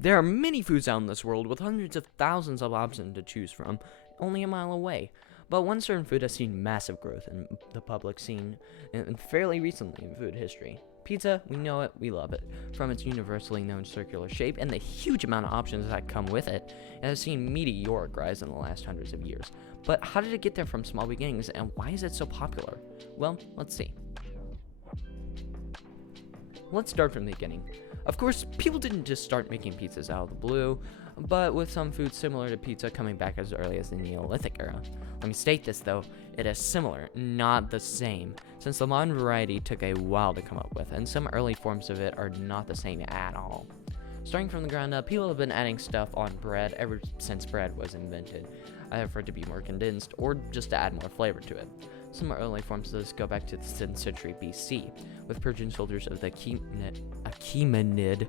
There are many foods out in this world with hundreds of thousands of options to choose from, only a mile away. But one certain food has seen massive growth in the public scene and fairly recently in food history. Pizza, we know it, we love it. From its universally known circular shape and the huge amount of options that come with it, it has seen meteoric rise in the last hundreds of years. But how did it get there from small beginnings, and why is it so popular? Well, let's see. Let's start from the beginning. Of course, people didn't just start making pizzas out of the blue, but with some foods similar to pizza coming back as early as the Neolithic era. Let me state this though, it is similar, not the same, since the modern variety took a while to come up with, and some early forms of it are not the same at all. Starting from the ground up, people have been adding stuff on bread ever since bread was invented, either for it to be more condensed or just to add more flavor to it. Some early forms of this go back to the 10th century BC, with Persian soldiers of the Achaemenid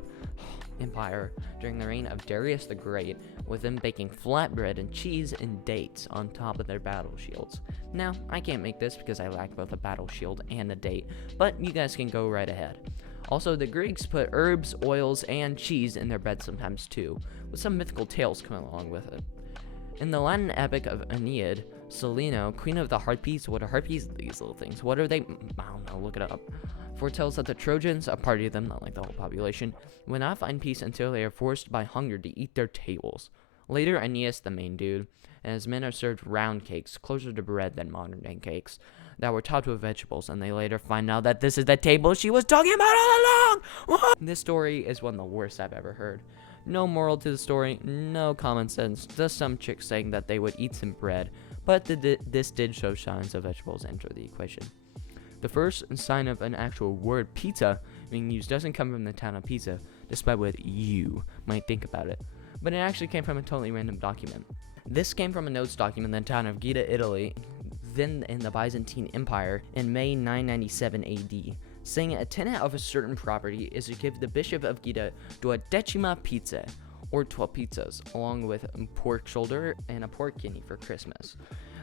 Empire during the reign of Darius the Great, with them baking flatbread and cheese and dates on top of their battle shields. Now, I can't make this because I lack both a battle shield and a date, but you guys can go right ahead. Also, the Greeks put herbs, oils, and cheese in their bread sometimes too, with some mythical tales coming along with it. In the Latin epic of Aeneid, Selene, queen of the harpies, what are harpies? These little things. What are they? I don't know, look it up. Foretells that the Trojans, a party of them, not like the whole population, would not find peace until they are forced by hunger to eat their tables. Later, Aeneas, the main dude, and his men are served round cakes, closer to bread than modern day cakes, that were topped with vegetables, and they later find out that this is the table she was talking about all along! This story is one of the worst I've ever heard. No moral to the story, no common sense, just some chick saying that they would eat some bread, but this did show signs of vegetables enter the equation. The first sign of an actual word pizza being used doesn't come from the town of Pisa, despite what you might think about it, but it actually came from a totally random document. This came from a notes document in the town of Geta, Italy, then in the Byzantine Empire, in May 997 AD, saying a tenant of a certain property is to give the bishop of Geta duodecima pizza, or 12 pizzas, along with a pork shoulder and a pork kidney for Christmas,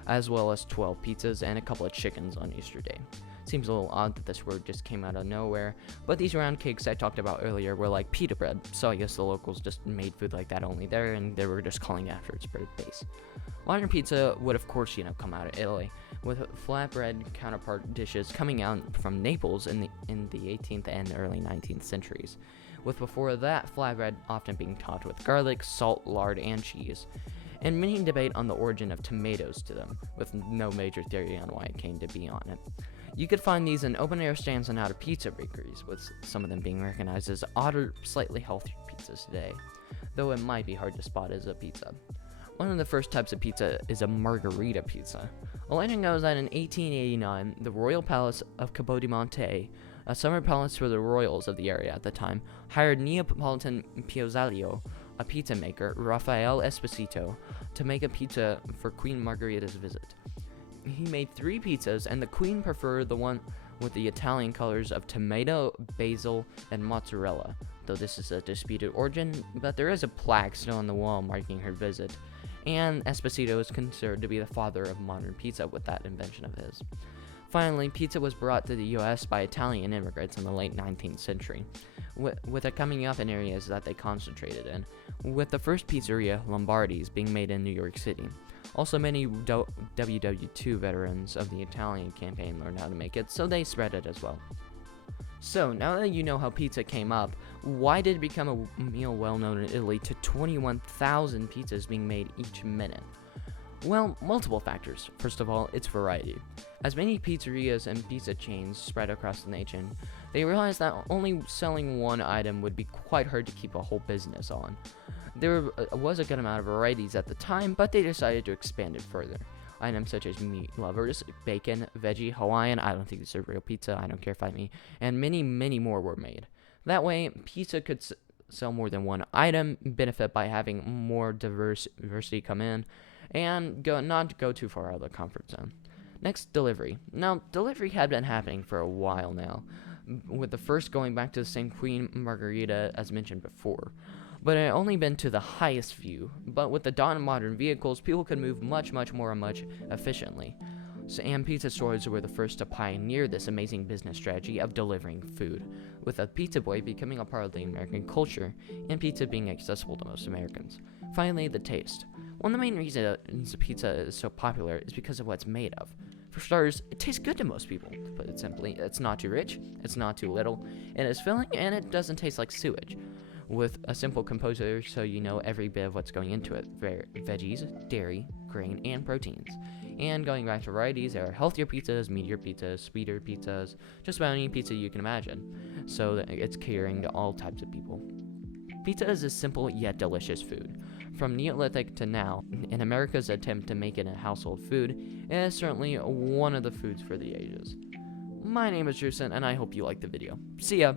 as well as 12 pizzas and a couple of chickens on Easter Day. Seems a little odd that this word just came out of nowhere, but these round cakes I talked about earlier were like pita bread, so I guess the locals just made food like that only there, and they were just calling after its bread base. Modern pizza would of course, come out of Italy, with flatbread counterpart dishes coming out from Naples in the 18th and early 19th centuries, with before that flatbread often being topped with garlic, salt, lard, and cheese, and many debate on the origin of tomatoes to them, with no major theory on why it came to be on it. You could find these in open-air stands and out of pizza bakeries, with some of them being recognized as odder, slightly healthier pizzas today, though it might be hard to spot as a pizza. One of the first types of pizza is a margherita pizza. A legend goes that in 1889, the royal palace of Capodimonte, a summer palace for the royals of the area at the time, hired Neapolitan Piozzaio, a pizza maker, Rafael Esposito, to make a pizza for Queen Margherita's visit. He made 3 pizzas, and the queen preferred the one with the Italian colors of tomato, basil, and mozzarella, though this is a disputed origin, but there is a plaque still on the wall marking her visit, and Esposito is considered to be the father of modern pizza with that invention of his. Finally, pizza was brought to the US by Italian immigrants in the late 19th century, with it coming up in areas that they concentrated in, with the first pizzeria, Lombardi's, being made in New York City. Also, many WW2 veterans of the Italian campaign learned how to make it, so they spread it as well. So, now that you know how pizza came up, why did it become a meal well known in Italy to 21,000 pizzas being made each minute? Well, multiple factors. First of all, its variety. As many pizzerias and pizza chains spread across the nation, they realized that only selling one item would be quite hard to keep a whole business on. There was a good amount of varieties at the time, but they decided to expand it further. Items such as meat lovers, bacon, veggie, Hawaiian, I don't think this is real pizza, I don't care if I me, and many, many more were made. That way, pizza could sell more than one item, benefit by having more diversity come in, and not go too far out of the comfort zone. Next, delivery. Now, delivery had been happening for a while now, with the first going back to the same Queen Margherita as mentioned before. But it had only been to the highest few. But with the dawn of modern vehicles, people could move much efficiently. And pizza stores were the first to pioneer this amazing business strategy of delivering food. with the pizza boy becoming a part of the American culture and pizza being accessible to most Americans. Finally, the taste. One of the main reasons pizza is so popular is because of what it's made of. For starters, it tastes good to most people, to put it simply. It's not too rich, it's not too little, it is filling, and it doesn't taste like sewage. With a simple composer so you know every bit of what's going into it. Veggies, dairy, grain, and proteins. And going back to varieties, there are healthier pizzas, meatier pizzas, sweeter pizzas, just about any pizza you can imagine. So that it's catering to all types of people. Pizza is a simple yet delicious food. From Neolithic to now, in America's attempt to make it a household food, it is certainly one of the foods for the ages. My name is Jason, and I hope you liked the video. See ya!